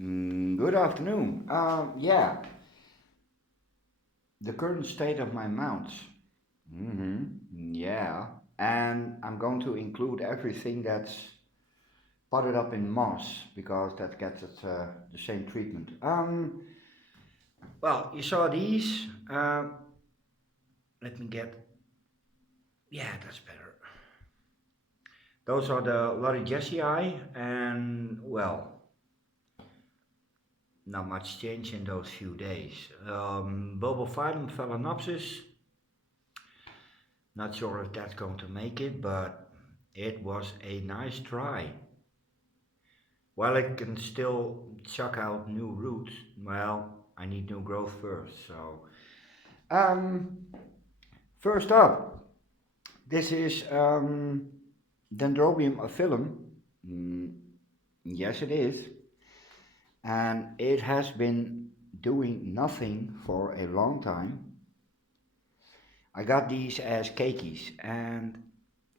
Good afternoon. Yeah, the current state of my mounts. Yeah, and I'm going to include everything that's potted up in moss because that gets it, the same treatment. Well, you saw these. Let me get. Yeah, that's better. Those are the Lorigesiae, and well, not much change in those few days. Bulbophyllum phalaenopsis. Not sure if that's going to make it, but it was a nice try. While it can still chuck out new roots, well, I need new growth first. So, um, first up, this is Dendrobium aphyllum. Mm, yes, it is, and it has been doing nothing for a long time. I got these as cakeys, and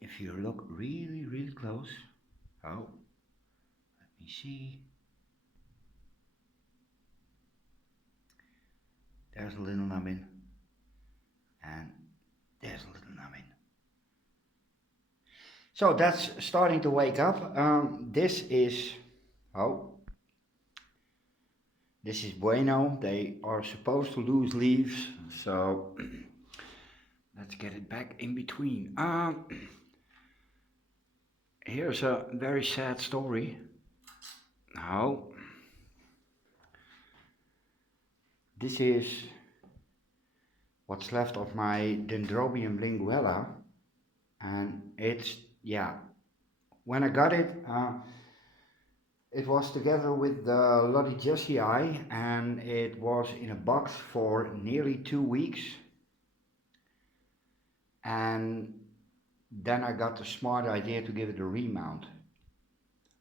if you look really, really close, oh, let me see. There's a little nubbin, and there's a little nubbin. So that's starting to wake up. Oh, this is bueno. They are supposed to lose leaves, so let's get it back in between. Here's a very sad story. Now, this is what's left of my Dendrobium linguella, and it's, yeah, when I got it, it was together with the Lorigesiae, and it was in a box for nearly 2 weeks. And then I got the smart idea to give it a remount,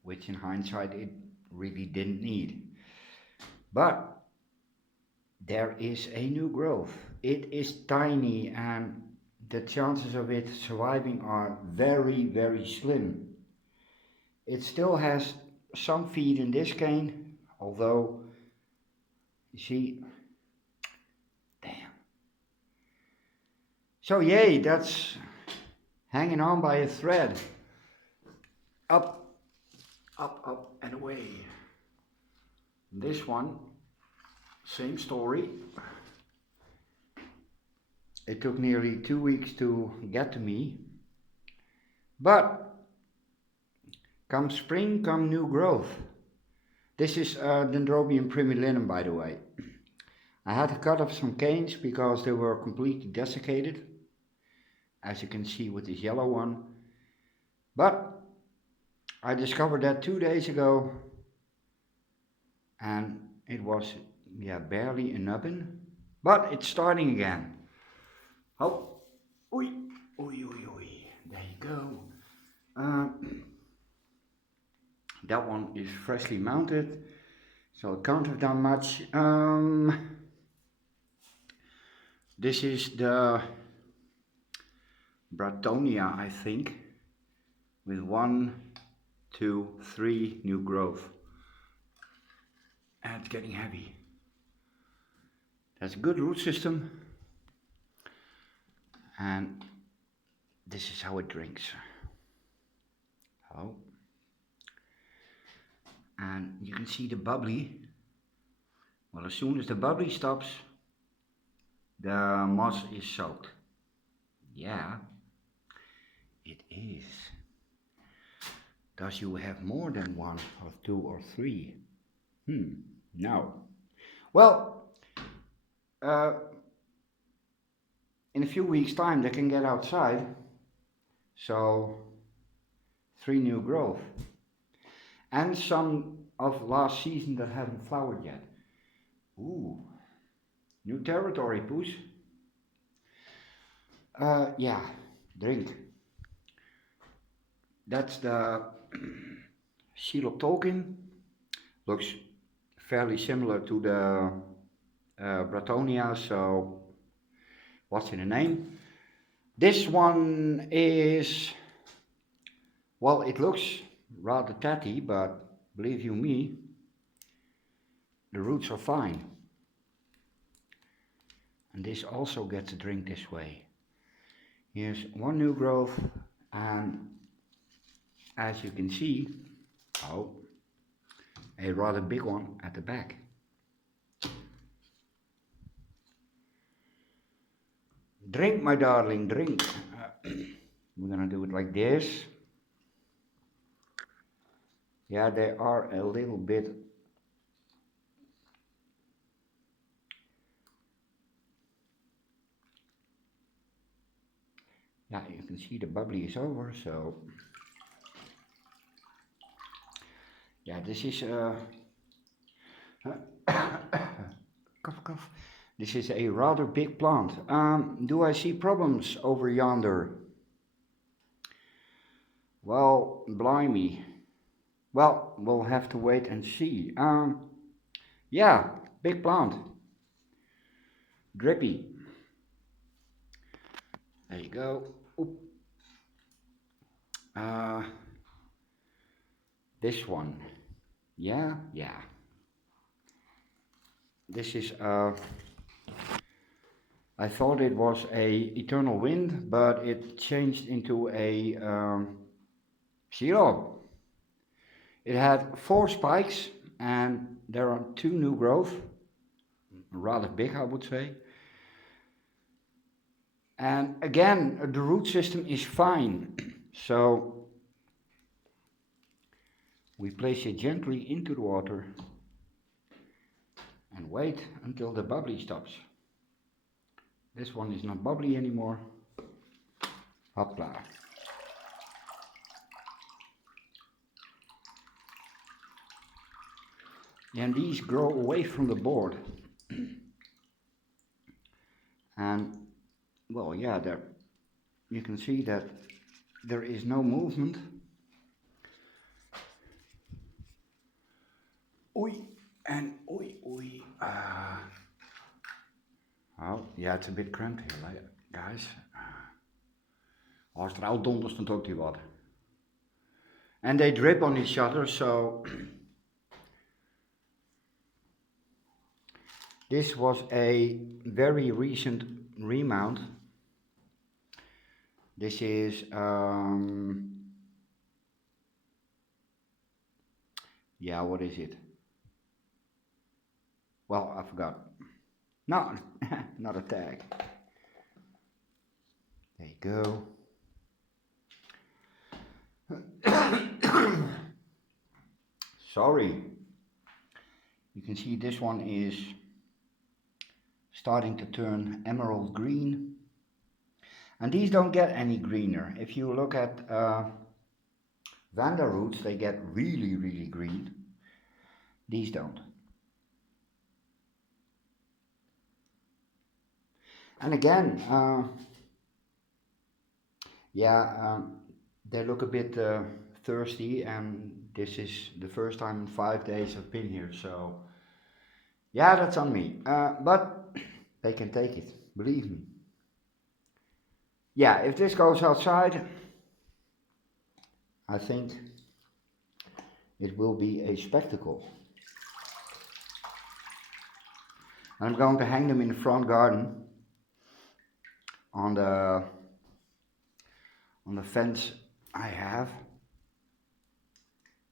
which in hindsight it really didn't need. But there is a new growth. It is tiny, and the chances of it surviving are very, very slim. It still has some feed in this cane, although, you see, damn. So yay, that's hanging on by a thread. Up, up, and away. This one, same story. It took nearly 2 weeks to get to me, but come spring, come new growth. This is Dendrobium primilinum, by the way. I had to cut off some canes because they were completely desiccated, as you can see with this yellow one. But I discovered that 2 days ago, and it was, yeah, barely a nubbin, but it's starting again. Oh, oi, there you go. That one is freshly mounted, so it can't have done much. This is the Bratonia, I think, with 1, 2, 3 new growth. And it's getting heavy. That's a good root system. And this is how it drinks. Oh. And you can see the bubbly. Well, as soon as the bubbly stops, the moss is soaked. Yeah, it is. Does you have more than 1 or 2 or 3? No. Well, in a few weeks' time they can get outside, so 3 new growth. And some of last season that haven't flowered yet. Ooh, new territory, Poos. Yeah, drink. That's the Shiloh token. Looks fairly similar to the Bratonia, so what's in the name? This one is, well, it looks rather tatty, but believe you me, the roots are fine. And this also gets a drink this way. Here's one new growth, and as you can see, oh, a rather big one at the back. Drink, my darling, drink. We're gonna do it like this. Yeah, they are a little bit yeah, you can see the bubbly is over, so yeah, this is cough cough. This is a rather big plant. Do I see problems over yonder? Well, blimey. Well, we'll have to wait and see. Yeah, big plant. Drippy. There you go. Oop. This one. Yeah. This is I thought it was a eternal wind, but it changed into a Shiloh. It had 4 spikes and there are 2 new growth, rather big I would say. And again, the root system is fine, so we place it gently into the water and wait until the bubbly stops. This one is not bubbly anymore. Hopla. And these grow away from the board. And well, yeah, there you can see that there is no movement. Oei and oei oei. Oh, yeah, it's a bit cramped here, guys. Als er oud donders, dan ook die wat. And they drip on each other, so this was a very recent remount. This is yeah, what is it? Well, I forgot. No, not a tag. There you go. Sorry. You can see this one is starting to turn emerald green. And these don't get any greener. If you look at Vanda roots, they get really, really green. These don't. And again, they look a bit thirsty, and this is the first time in 5 days I've been here, so yeah, that's on me. But they can take it, believe me. Yeah, if this goes outside, I think it will be a spectacle. I'm going to hang them in the front garden on the fence I have,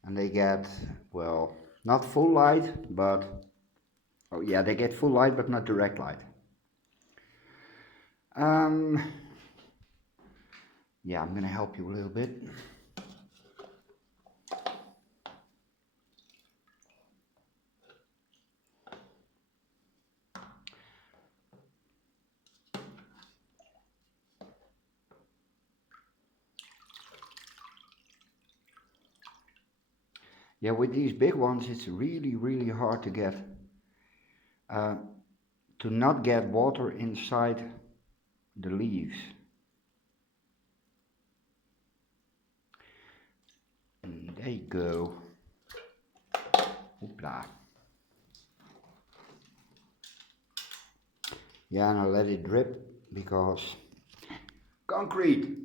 and they get, well, not full light, but oh yeah, they get full light but not direct light. Yeah, I'm gonna help you a little bit. Yeah, with these big ones, it's really, really hard to get, to not get water inside the leaves. And there you go. Hoopla. Yeah, and I let it drip because concrete.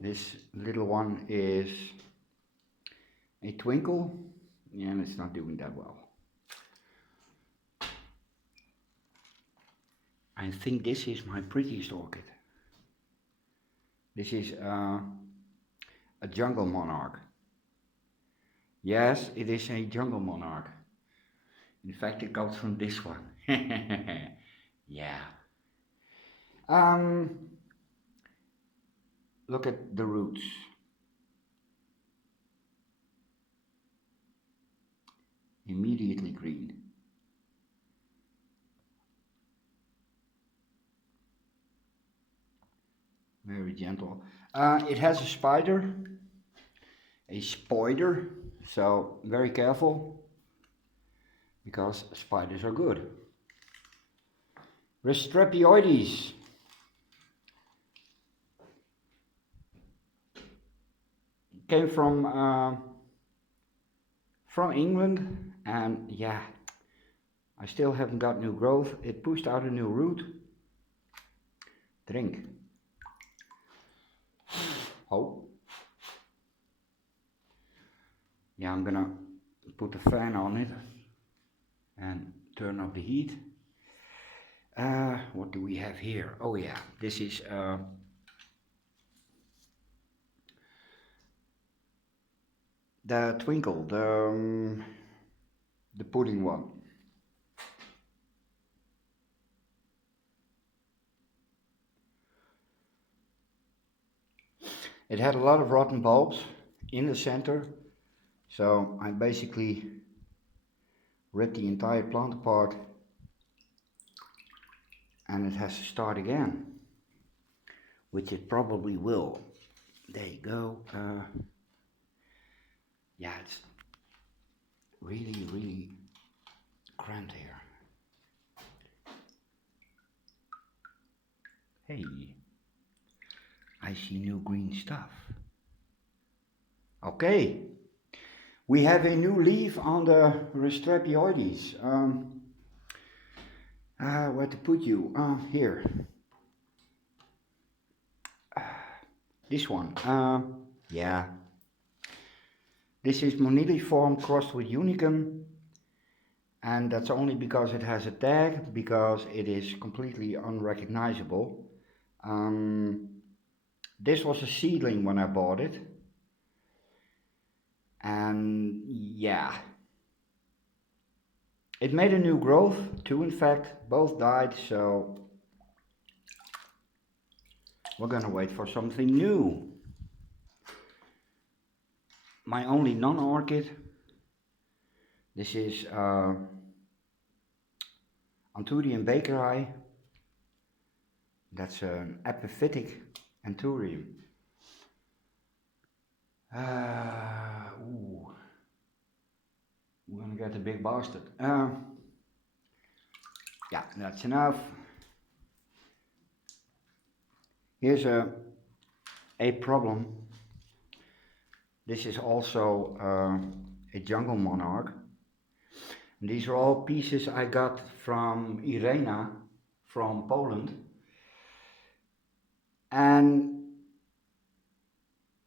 This little one is a twinkle. and it's not doing that well. I think this is my prettiest orchid. This is a jungle monarch. Yes, it is a jungle monarch. In fact, it comes from this one. Yeah. Look at the roots. Immediately green. Very gentle. It has a spider, so very careful, because spiders are good. Restrepioides. Came from England, and yeah, I still haven't got new growth. It pushed out a new root. Drink. Oh. Yeah, I'm gonna put the fan on it and turn up the heat. What do we have here? Oh yeah, this is the twinkle, the pudding one. It had a lot of rotten bulbs in the center, so I basically ripped the entire plant apart, and it has to start again, which it probably will. There you go. Yeah, it's really cramped here. Hey, I see new green stuff. Okay, we have a new leaf on the Restrepioides. Where to put you? Here. This one. Yeah. This is moniliform crossed with unicum, and that's only because it has a tag, because it is completely unrecognizable. This was a seedling when I bought it, and yeah, it made a new growth too. In fact, both died, so we're gonna wait for something new. My only non-orchid, this is Anthurium bakeri. That's an epiphytic Anthurium. Ooh, we're gonna get a big bastard. Yeah, that's enough. Here's a problem. This is also a jungle monarch. And these are all pieces I got from Irena from Poland. And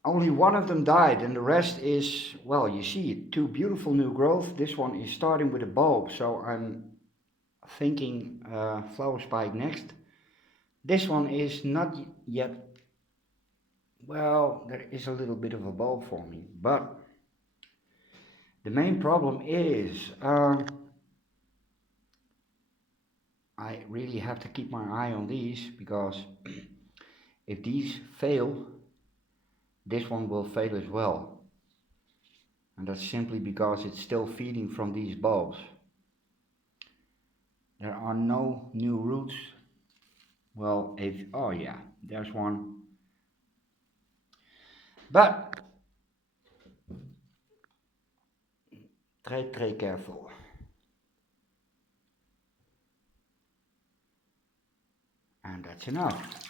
only one of them died, and the rest is, well, you see it, two beautiful new growth. This one is starting with a bulb, so I'm thinking flower spike next. This one is not yet, well, there is a little bit of a bulb forming, but the main problem is I really have to keep my eye on these, because if these fail, this one will fail as well. And that's simply because it's still feeding from these bulbs. There are no new roots. Well, oh yeah, there's one. But très careful. And that's enough.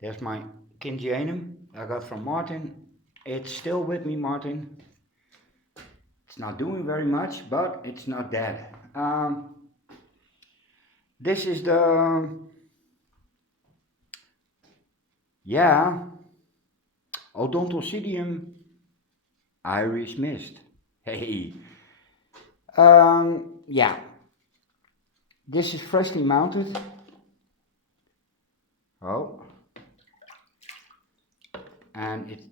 There's my Kingianum I got from Martin. It's still with me, Martin. It's not doing very much, but it's not dead. This is the, yeah, Odontocidium Irish Mist. Hey. Yeah. This is freshly mounted. Oh. And it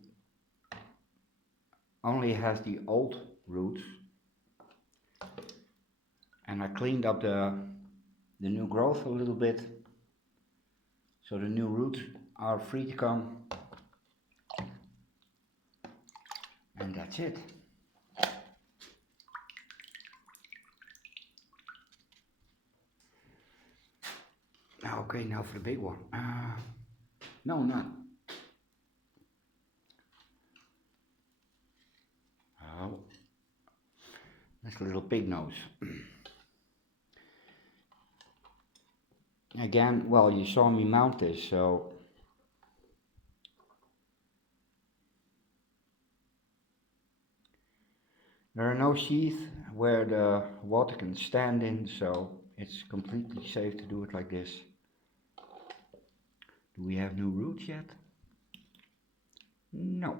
only has the old roots. And I cleaned up the new growth a little bit. So the new roots are free to come. And that's it. Okay, now for the big one. No, not. Oh, that's a little pig nose. Again, well, you saw me mount this, so there are no sheaths where the water can stand in, so it's completely safe to do it like this. Do we have new roots yet? No.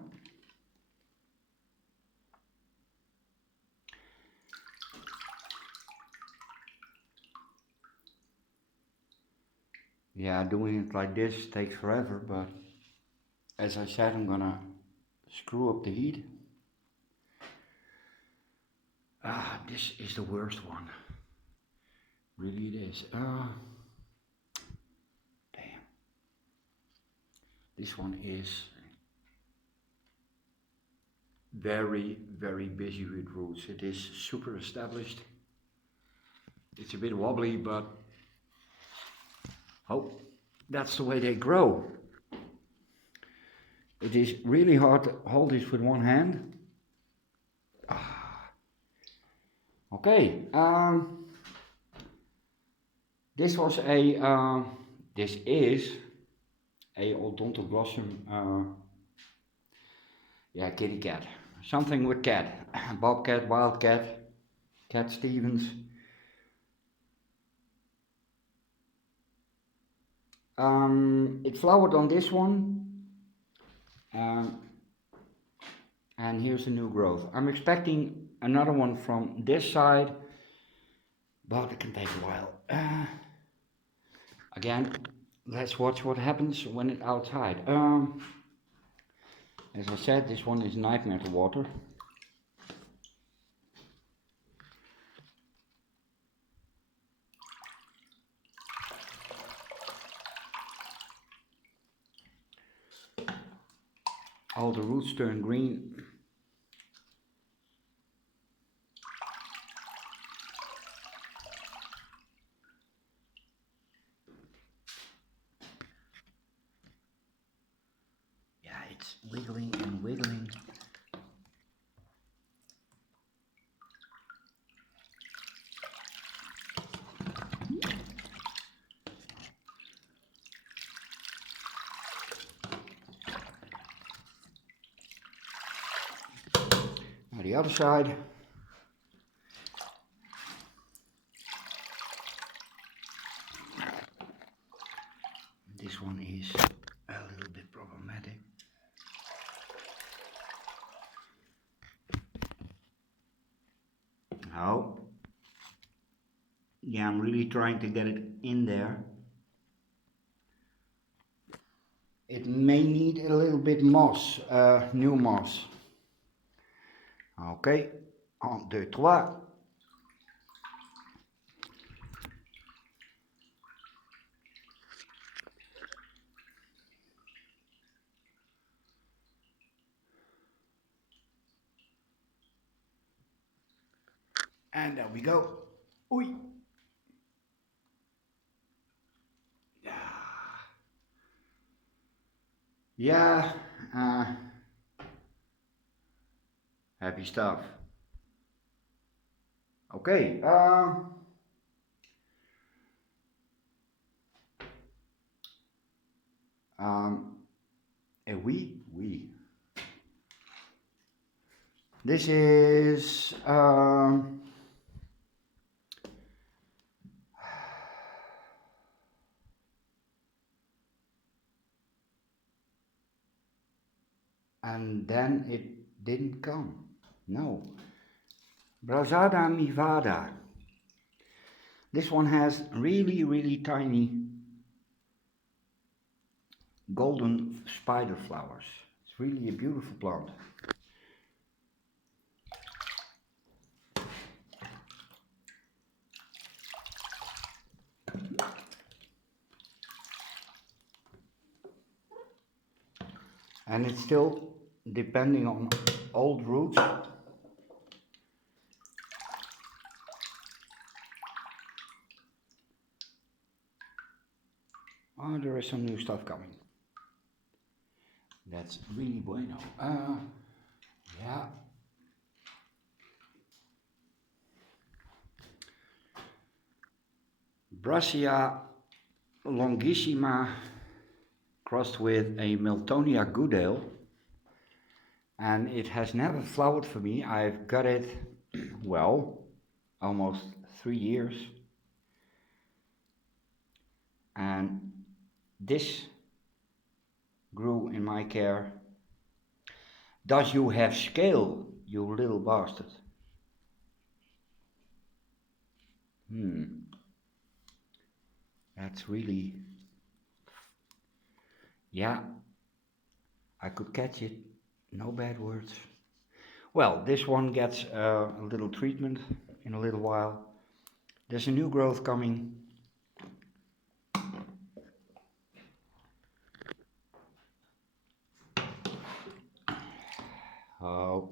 Yeah, doing it like this takes forever, but as I said, I'm gonna screw up the heat. This is the worst one. Really it is. Damn. This one is very, very busy with roots. It is super established. It's a bit wobbly, but oh, that's the way they grow. It is really hard to hold this with one hand. Okay, this was a, this is a Alton Blossom, yeah, kitty cat. Something with cat. Bobcat, wildcat, Cat Stevens. It flowered on this one. And here's a new growth. I'm expecting another one from this side, but it can take a while. Again, let's watch what happens when it's outside. As I said, this one is nightmare to water. All the roots turn green. Yeah, it's wiggling and wiggling. Now the other side. This one is a little bit problematic. Now, yeah, I'm really trying to get it in there. It may need a little bit moss, new moss. Okay, 1, 2, 3. And there we go. Oei. Yeah, happy stuff. Okay, oui. This is and then it didn't come. No. Brasada mivada. This one has really tiny golden spider flowers. It's really a beautiful plant. And it's still depending on old roots. Oh, there is some new stuff coming. That's really bueno. Yeah. Brassia longissima crossed with a Miltonia Goodale, and it has never flowered for me. I've got it, well, almost 3 years, and this grew in my care. Does you have scale, you little bastard? That's really, yeah, I could catch it, no bad words. Well, this one gets a little treatment in a little while. There's a new growth coming. Oh.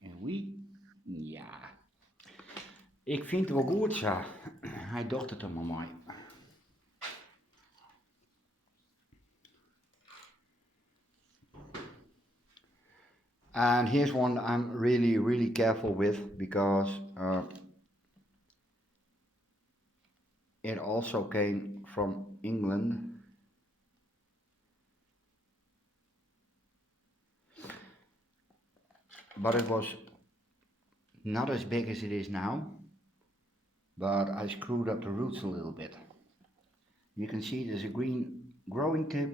En wie? Ja. Ik vind het wel goed zo. Hij dacht het allemaal mooi. And here's one I'm really careful with, because it also came from England. But it was not as big as it is now, but I screwed up the roots a little bit. You can see there's a green growing tip.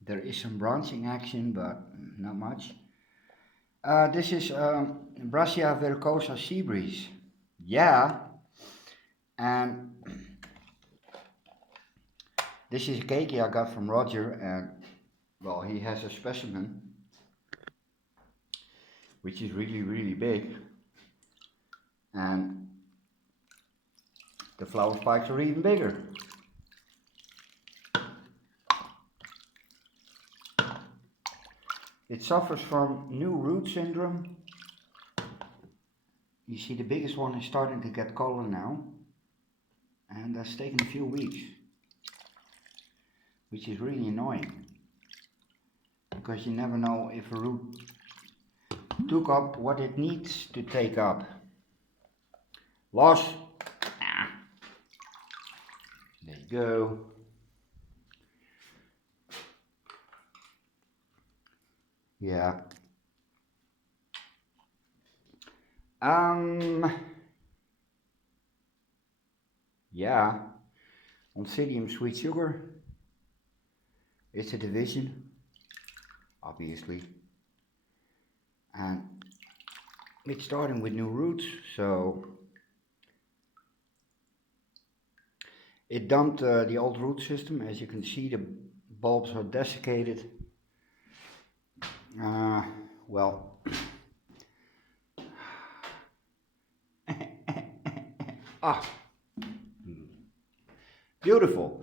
There is some branching action, but not much. This is Brassia verrucosa sea breeze. Yeah, and this is a keiki I got from Roger, and well, he has a specimen which is really big, and the flower spikes are even bigger. It suffers from new root syndrome. You see, the biggest one is starting to get color now, and that's taken a few weeks, which is really annoying, because you never know if a root took up what it needs to take up. Loss. There you go. Yeah. Yeah. Oncidium sweet sugar. It's a division, obviously. And it's starting with new roots, so it dumped the old root system. As you can see, the bulbs are desiccated. Well, ah, beautiful.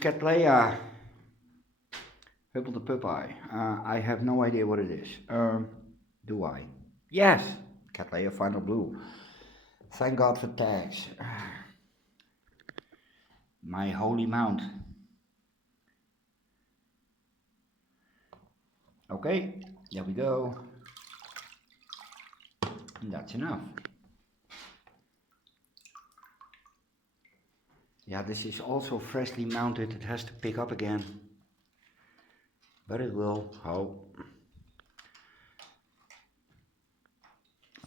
Cattleya Huppeldepuppei. I have no idea what it is. Do I? Yes, Cattleya Final Blue. Thank God for tags. My holy mount. Okay, there we go. And that's enough. Yeah, this is also freshly mounted. It has to pick up again. But it will. Oh.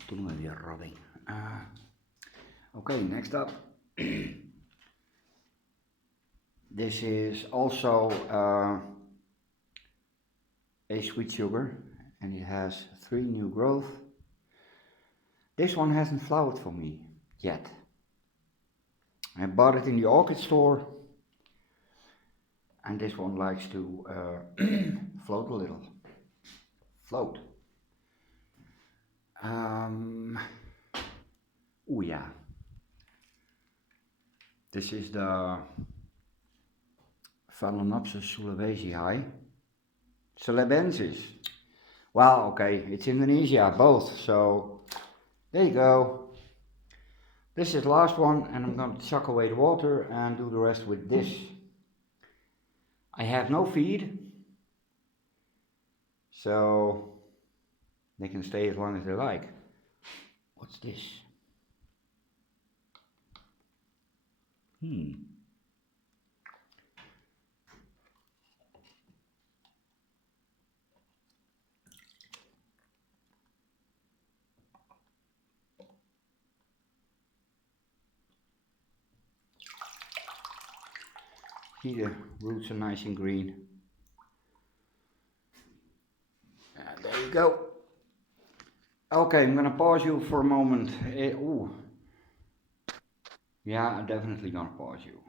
Toen we weer rotting. Okay, next up. This is also a sweet sugar, and it has 3 new growth. This one hasn't flowered for me yet. I bought it in the orchid store, and this one likes to float a little. Float. Oh yeah. This is the Phalaenopsis sulawesii. Celebensis. Well, okay, it's Indonesia, both, so there you go. This is the last one, and I'm going to chuck away the water and do the rest with this. I have no feed, so they can stay as long as they like. What's this? See, the roots are nice and green. And there you go. Okay, I'm gonna pause you for a moment. Yeah, I'm definitely gonna pause you.